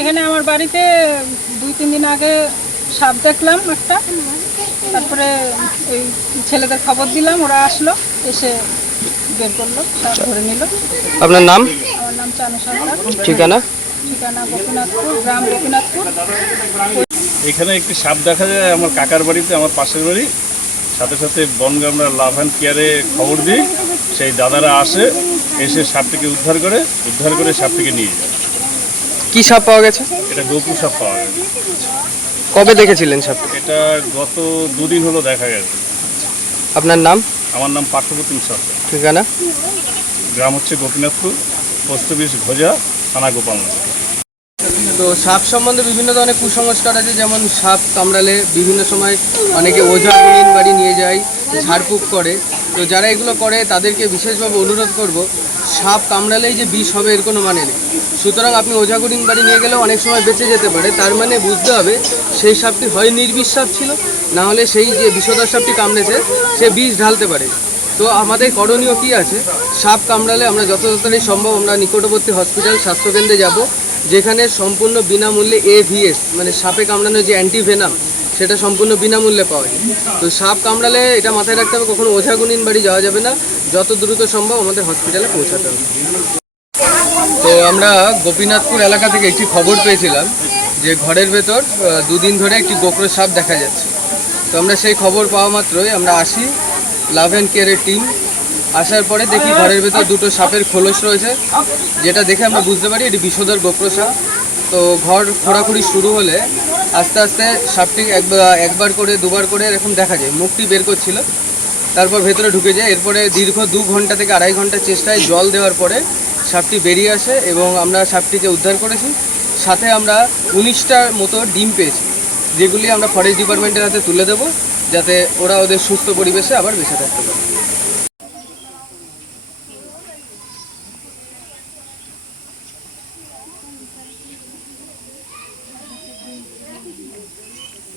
এখানে আমার বাড়িতে দুই তিন দিন আগে সাপ দেখলাম একটা। তারপরে ওই ছেলেদের খবর দিলাম ওরা আসলো এসে বের করল সাপ ধরে নিল। আপনার নাম? আমার নাম চানু সরকার। ঠিকানা? ঠিকানা গোপীনাথপুর গ্রাম গোপীনাথপুর। এখানে একটি সাপ দেখা যায় আমার কাকার বাড়িতে আমার পাশের বাড়ি। সাথে সাথে বনগে আমরা লাভ অ্যান্ড কেয়ারে খবর দিই। সেই দাদারা আসে এসে সাপটিকে উদ্ধার করে উদ্ধার করে সাপটিকে নিয়ে যায়। কি সাপ পাওয়া গেছে? এটা গোপু সাপ পাওয়া গেছে। কবে দেখেছিলেন সাপ এটা গত দুদিন হলো দেখা গেছে। আপনার নাম? আমার নাম পার্থপ্রতিম সরকার ঠিকানা? গ্রাম হচ্ছে গোপীনাথপুর পোস্ট অফিস ঘোজা থানা গোপালনগর। তো সাপ সম্বন্ধে বিভিন্ন ধরনের কুসংস্কার আছে যেমন সাপ কামড়ালে বিভিন্ন সময় অনেকে ওঝা বাড়ি নিয়ে যায় ঝাড়ফুঁক করে। তো যারা এগুলো করে, তাদেরকে বিশেষভাবে অনুরোধ করব, সাপ কামড়ালেই যে বিষ হবে এর কোনো মানে নেই। সুতরাং আপনি ওঝা গুণিন বাড়ি নিয়ে গেলেও অনেক সময় বেঁচে যেতে পারে, তার মানে বুঝতে হবে সেই সাপটি হয় নির্বিষ সাপ ছিল, না হলে সেই যে বিষধর সাপটি কামড়েছে, সে বিষ ঢালতে পারে। তো আমাদের করণীয় কি আছে? সাপ কামড়ালে আমরা যত তাড়াতাড়ি সম্ভব আমরা নিকটবর্তী হসপিটাল স্বাস্থ্যকেন্দ্রে যাব, যেখানে সম্পূর্ণ বিনামূল্যে এভিএস মানে সাপে কামড়ানোর যে অ্যান্টিভেনাম সেটা সম্পূর্ণ বিনামূল্যে পাওয়া যায়। তো সাপ কামড়ালে এটা মাথায় রাখতে হবে, কখনো ওঝাগুনিন বাড়ি যাওয়া যাবে না। যত দ্রুত সম্ভব আমাদের হসপিটালে পৌঁছাতে হবে। তো আমরা গোপীনাথপুর এলাকা থেকে একটি খবর পেয়েছিলাম যে ঘরের ভেতর দুদিন ধরে একটি গোকরো সাপ দেখা যাচ্ছে। তো আমরা সেই খবর পাওয়া মাত্রই আমরা আসি লাভ অ্যান্ড কেয়ারের টিম আসার পরে দেখি ঘরের ভেতর দুটো সাপের খোলস রয়েছে। যেটা দেখে আমরা বুঝতে পারি এটি বিষধর গোপ্র সাপ। তো ঘর খোঁড়াখুড়ি শুরু হলে আস্তে আস্তে সাপটি একবার করে, দুবার করে এরকম দেখা যায়। মুখটি বের করছিল, তারপর ভেতরে ঢুকে যায়। এরপরে দীর্ঘ দু ঘণ্টা থেকে আড়াই ঘণ্টা চেষ্টায় জল দেওয়ার পরে সাপটি বেরিয়ে আসে এবং আমরা সাপটিকে উদ্ধার করেছি। সাথে আমরা উনিশটার মতো ডিম পেয়েছি, যেগুলি আমরা ফরেস্ট ডিপার্টমেন্টের হাতে তুলে দেবো, যাতে ওরা ওদের সুস্থ পরিবেশে আবার বেঁচে থাকতে পারে।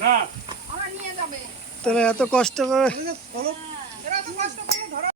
না। তাহলে এত কষ্ট করে